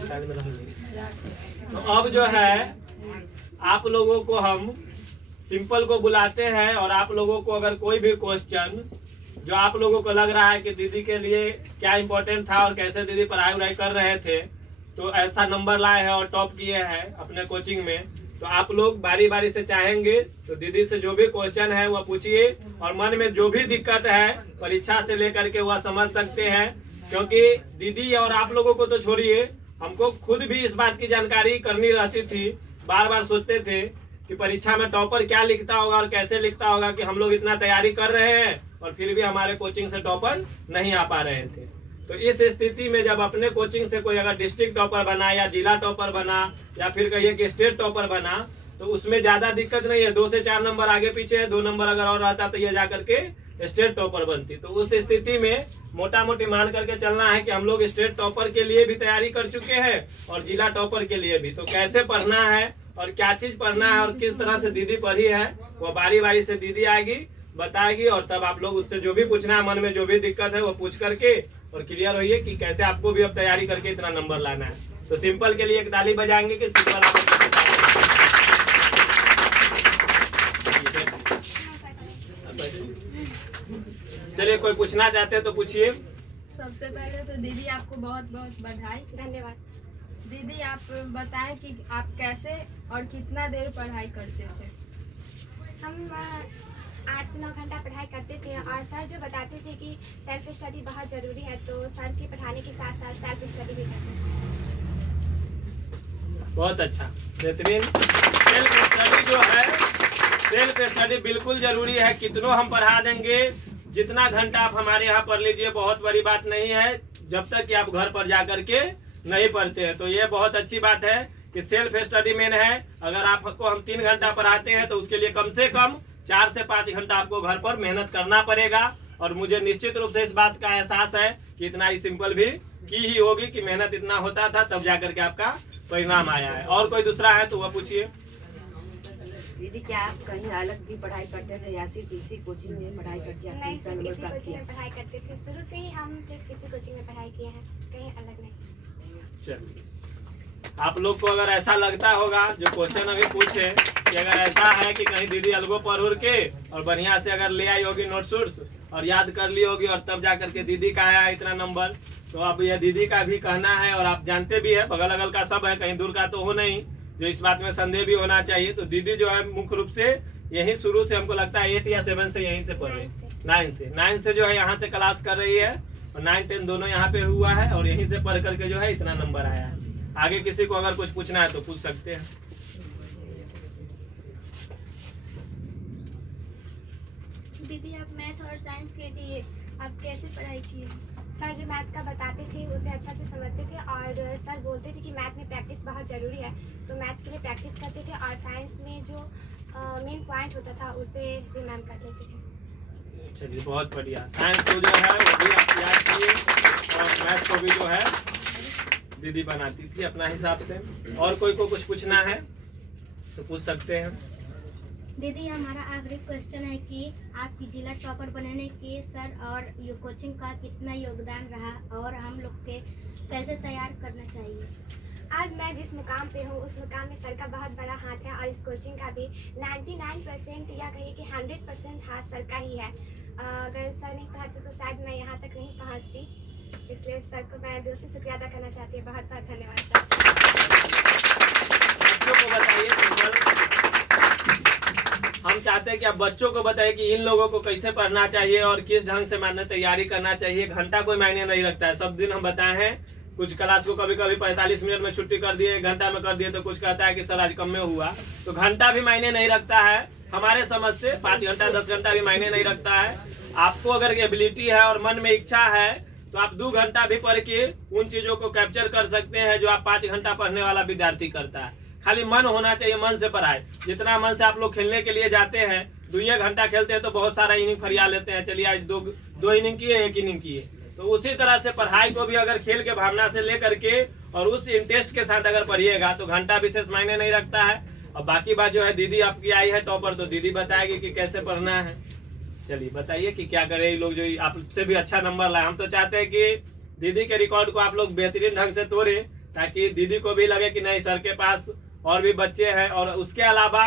Style में रहेंगे। तो अब जो है आप लोगों को हम सिंपल को बुलाते हैं और आप लोगों को अगर कोई भी क्वेश्चन जो आप लोगों को लग रहा है कि दीदी के लिए क्या इम्पोर्टेंट था और कैसे दीदी पढ़ाई वढ़ाई कर रहे थे, तो ऐसा नंबर लाए हैं और टॉप किए हैं अपने कोचिंग में, तो आप लोग बारी बारी से चाहेंगे तो दीदी से जो भी क्वेश्चन है वह पूछिए और मन में जो भी दिक्कत है परीक्षा से लेकर के वह समझ सकते हैं। क्योंकि दीदी और आप लोगों को तो छोड़िए, हमको खुद भी इस बात की जानकारी करनी रहती थी। बार बार सोचते थे कि परीक्षा में टॉपर क्या लिखता होगा और कैसे लिखता होगा, कि हम लोग इतना तैयारी कर रहे हैं और फिर भी हमारे कोचिंग से टॉपर नहीं आ पा रहे थे। तो इस स्थिति में जब अपने कोचिंग से कोई अगर डिस्ट्रिक्ट टॉपर बना या जिला टॉपर बना या फिर कहिए कि स्टेट टॉपर बना, तो उसमें ज़्यादा दिक्कत नहीं है। 2 से 4 नंबर आगे पीछे है, 2 नंबर अगर और रहता तो ये जाकर के स्टेट टॉपर बनती। तो उस स्थिति में मोटा मोटी मान करके चलना है कि हम लोग स्टेट टॉपर के लिए भी तैयारी कर चुके हैं और जिला टॉपर के लिए भी। तो कैसे पढ़ना है और क्या चीज़ पढ़ना है और किस तरह से दीदी पढ़ी है, वो बारी बारी से दीदी आएगी, बताएगी और तब आप लोग उससे जो भी पूछना है, मन में जो भी दिक्कत है वो पूछ करके और क्लियर होइए कि कैसे आपको भी अब तैयारी करके इतना नंबर लाना है। तो सिंपल के लिए एक ताली बजाएंगे कि सिंपल आप चलिए कोई पूछना चाहते हैं तो पूछिए। सबसे पहले तो दीदी आपको बहुत बहुत बधाई। धन्यवाद। दीदी आप बताएं कि आप कैसे और कितना देर पढ़ाई करते थे। हम 8 से 9 घंटा पढ़ाई करते थे और सर जो बताते थे कि सेल्फ स्टडी बहुत ज़रूरी है, तो सर के पढ़ाने के साथ साथ सेल्फ स्टडी भी करते थे। बहुत अच्छा, बेहतरीन। सेल्फ स्टडी जो है, सेल्फ स्टडी बिल्कुल जरूरी है। कितनों हम पढ़ा देंगे, जितना घंटा आप हमारे यहाँ पढ़ लीजिए, बहुत बड़ी बात नहीं है जब तक कि आप घर पर जा करके नहीं पढ़ते हैं। तो ये बहुत अच्छी बात है कि सेल्फ स्टडी मेन है। अगर आपको हम 3 घंटा पढ़ाते हैं तो उसके लिए कम से कम 4 से 5 घंटा आपको घर पर मेहनत करना पड़ेगा। और मुझे निश्चित रूप से इस बात का एहसास है कि इतना ही सिंपल भी की ही होगी कि मेहनत इतना होता था तब जाकर के आपका परिणाम आया है। और कोई दूसरा है तो वह पूछिए। दीदी क्या आप कहीं अलग भी पढ़ाई करते थे या सिर्फ इसी कोचिंग में पढ़ाई करके आपने नहीं, इतना सिर्फ नंबर इसी प्राप्त कोचिंग किया? में पढ़ाई करते थे। शुरू से ही हम सिर्फ इसी कोचिंग में पढ़ाई किए हैं, कहीं अलग नहीं। चलिए, आप लोग को अगर ऐसा लगता होगा जो क्वेश्चन अभी पूछे कि अगर ऐसा है कि कहीं दीदी अलगो पढ़ उड़ के और बढ़िया से अगर ले आई होगी नोट्स वोट्स और याद कर ली होगी और तब जा करके दीदी का आया इतना नंबर, तो अब यह दीदी का भी कहना है। और आप जानते भी है बगल अगल का सब है, कहीं दूर का तो हो नहीं, जो इस बात में संदेह भी होना चाहिए। तो दीदी जो है मुख्य रूप से यही शुरू से हमको लगता है 8 या 7 से यहीं से पढ़ रही है। 9 से जो है यहाँ से क्लास कर रही है और 9, 10 दोनों यहाँ पे हुआ है और यहीं से पढ़ करके जो है इतना नंबर आया है। आगे किसी को अगर कुछ पूछना है तो पूछ सकते हैं। दीदी आप मैथ और साइंस के लिए आप कैसे पढ़ाई किए? सर जो मैथ का बताते थे उसे अच्छा से समझते थे और सर बोलते थे कि मैथ में प्रैक्टिस बहुत ज़रूरी है, तो मैथ के लिए प्रैक्टिस करते थे और साइंस में जो मेन पॉइंट होता था उसे रिमेम्बर कर लेते थे। चलिए बहुत बढ़िया। साइंस को जो है वो भी आप याद किए और मैथ को भी जो है दीदी बनाती थी अपना हिसाब से। और कोई को कुछ पूछना है तो पूछ सकते हैं। दीदी हमारा आखिरी क्वेश्चन है कि आपकी जिला टॉपर बनने के सर और कोचिंग का कितना योगदान रहा और हम लोग के कैसे तैयार करना चाहिए? आज मैं जिस मुकाम पे हूँ उस मुकाम में सर का बहुत बड़ा हाथ है और इस कोचिंग का भी 99% या कहिए कि 100% हाथ सर का ही है। अगर सर नहीं पढ़ाते तो शायद मैं यहाँ तक नहीं पहुँचती, इसलिए सर को मैं दिल से शुक्रिया अदा करना चाहती हूँ। बहुत बहुत धन्यवाद बच्चों को बताइए सिंपल, हम चाहते हैं कि आप बच्चों को बताइए कि इन लोगों को कैसे पढ़ना चाहिए और किस ढंग से मानने तैयारी करना चाहिए। घंटा कोई मायने नहीं रखता है। सब दिन हम बताए हैं, कुछ क्लास को कभी कभी 45 मिनट में छुट्टी कर दिए, 1 घंटा में कर दिए, तो कुछ कहता है कि सर आज कम में हुआ। तो घंटा भी मायने नहीं रखता है हमारे समझ से। 5 घंटा 10 घंटा भी मायने नहीं रखता है। आपको अगर एबिलिटी है और मन में इच्छा है तो आप 2 घंटा भी पढ़ के उन चीजों को कैप्चर कर सकते हैं जो आप 5 घंटा पढ़ने वाला विद्यार्थी करता है। खाली मन होना चाहिए, मन से पढ़ाए। जितना मन से आप लोग खेलने के लिए जाते हैं, 2 घंटा खेलते हैं तो बहुत सारा इनिंग फरिया लेते हैं, चलिए आज 2 इनिंग किए, 1 इनिंग किए। तो उसी तरह से पढ़ाई को भी अगर खेल के भावना से लेकर के और उस इंटरेस्ट के साथ अगर पढ़िएगा तो घंटा विशेष मायने नहीं रखता है। और बाकी बात जो है, दीदी आपकी आई है टॉपर, तो दीदी बताएगी कि कैसे पढ़ना है। चलिए बताइए कि क्या करें। ये लोग जो आपसे भी अच्छा नंबर लाए, हम तो चाहते हैं कि दीदी के रिकॉर्ड को आप लोग बेहतरीन ढंग से तोड़े ताकि दीदी को भी लगे कि नहीं सर के पास और भी बच्चे हैं। और उसके अलावा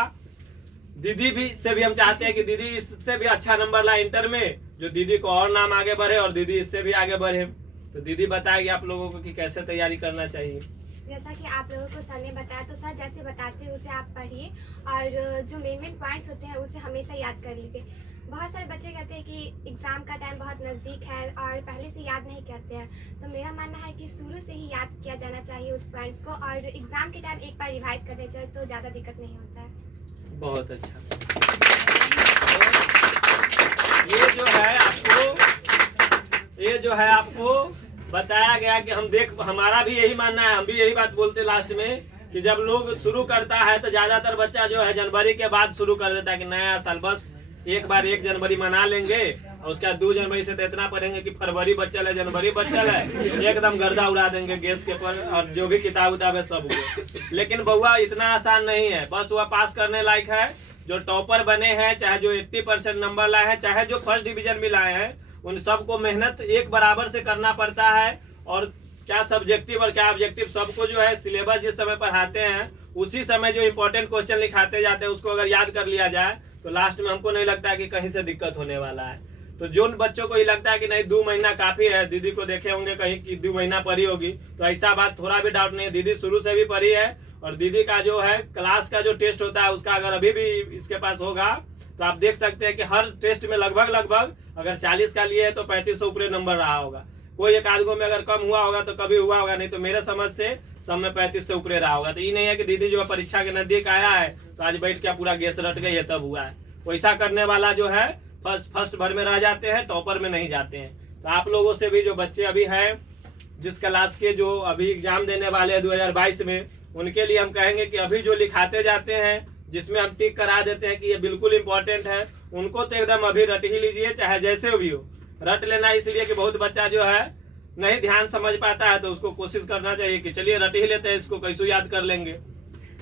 दीदी भी से भी हम चाहते हैं कि दीदी इससे भी अच्छा नंबर लाए इंटर में, जो दीदी को और नाम आगे बढ़े और दीदी इससे भी आगे बढ़े। तो दीदी बताएगी आप लोगों को कि कैसे तैयारी करना चाहिए। जैसा कि आप लोगों को सर ने बताया, तो सर जैसे बताते हैं उसे आप पढ़िए और जो मेन पॉइंट्स होते हैं उसे हमेशा याद कर लीजिए। बहुत सारे बच्चे कहते हैं कि एग्ज़ाम का टाइम बहुत नज़दीक है और पहले से याद नहीं करते हैं, तो मेरा मानना है कि शुरू से ही याद किया जाना चाहिए उस पॉइंट्स को, और एग्ज़ाम के टाइम एक बार रिवाइज कर लेना चाहिए तो ज़्यादा दिक्कत नहीं होता है। बहुत अच्छा। ये जो है आपको बताया गया कि हमारा भी यही मानना है, हम भी यही बात बोलते लास्ट में कि जब लोग शुरू करता है तो ज्यादातर बच्चा जो है जनवरी के बाद शुरू कर देता है कि नया साल बस एक बार 1 जनवरी मना लेंगे और उसके बाद 2 जनवरी से तो इतना पढ़ेंगे कि फरवरी बच्चल है, जनवरी बच्चल है, एकदम गर्दा उड़ा देंगे गैस के पर और जो भी किताब उताब है सब को। लेकिन बउआ इतना आसान नहीं है, बस वह पास करने लायक है। जो टॉपर बने हैं, चाहे जो 80% नंबर लाए हैं, चाहे जो फर्स्ट डिवीजन में लाए हैं, उन सबको मेहनत एक बराबर से करना पड़ता है। और क्या सब्जेक्टिव और क्या ऑब्जेक्टिव सबको जो है सिलेबस जिस समय पढ़ाते हैं उसी समय जो इम्पोर्टेंट क्वेश्चन लिखाते जाते हैं उसको अगर याद कर लिया जाए तो लास्ट में हमको नहीं लगता है कि कहीं से दिक्कत होने वाला है। तो जो बच्चों को ये लगता है कि नहीं 2 महीना काफी है, दीदी को देखे होंगे कहीं कि 2 महीना पढ़ी होगी, तो ऐसा बात थोड़ा भी डाउट नहीं है। दीदी शुरू से भी पढ़ी है और दीदी का जो है क्लास का जो टेस्ट होता है उसका अगर अभी भी इसके पास होगा तो आप देख सकते हैं कि हर टेस्ट में लगभग अगर 40 का लिए है तो 35 से ऊपर नंबर रहा होगा। कोई एक आध गो में अगर कम हुआ होगा तो कभी हुआ होगा, नहीं तो मेरे समझ से सब में 35 से ऊपर रहा होगा। तो ये नहीं है कि दीदी जो परीक्षा के नजदीक आया है तो आज बैठ के पूरा गैस रट गई है तब हुआ है। वैसा करने वाला जो है फर्स्ट भर में रह जाते हैं, टॉपर में नहीं जाते हैं। तो आप लोगों से भी जो बच्चे अभी हैं जिस क्लास के जो अभी एग्जाम देने वाले हैं 2022 में, उनके लिए हम कहेंगे कि अभी जो लिखाते जाते हैं जिसमें हम टिक करा देते हैं कि ये बिल्कुल इम्पोर्टेंट है, उनको तो एकदम अभी रट ही लीजिए, चाहे जैसे भी हो। रट लेना इसलिए कि बहुत बच्चा जो है नहीं ध्यान समझ पाता है, तो उसको कोशिश करना चाहिए कि चलिए रट ही लेते हैं, इसको कैसे याद कर लेंगे।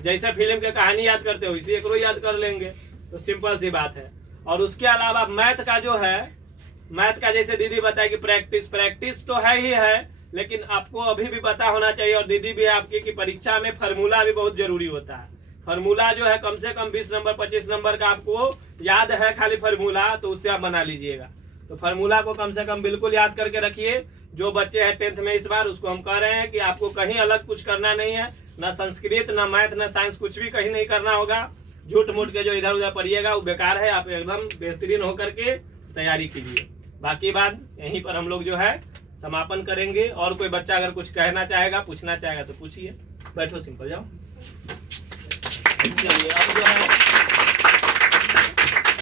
जैसे फिल्म के कहानी याद करते हो इसी एक याद कर लेंगे, तो सिंपल सी बात है। और उसके अलावा मैथ का जो है, मैथ का जैसे दीदी बताए कि प्रैक्टिस तो है ही है, लेकिन आपको अभी भी पता होना चाहिए और दीदी भी आपकी कि परीक्षा में फार्मूला भी बहुत जरूरी होता है। फार्मूला जो है कम से कम 20 नंबर 25 नंबर का आपको याद है खाली फार्मूला, तो उससे आप बना लीजिएगा। तो फार्मूला को कम से कम बिल्कुल याद करके रखिए। जो बच्चे हैं 10th में इस बार, उसको हम कह रहे हैं कि आपको कहीं अलग कुछ करना नहीं है, ना संस्कृत ना मैथ ना साइंस, कुछ भी कहीं नहीं करना होगा। झूठ मूठ के जो इधर उधर पढ़िएगा वो बेकार है। आप एकदम बेहतरीन होकर के तैयारी कीजिए। बाकी बात यहीं पर हम लोग जो है समापन करेंगे। और कोई बच्चा अगर कुछ कहना चाहेगा, पूछना चाहेगा तो पूछिए। बैठो, सिंपल जाओ। चलिए अब जो है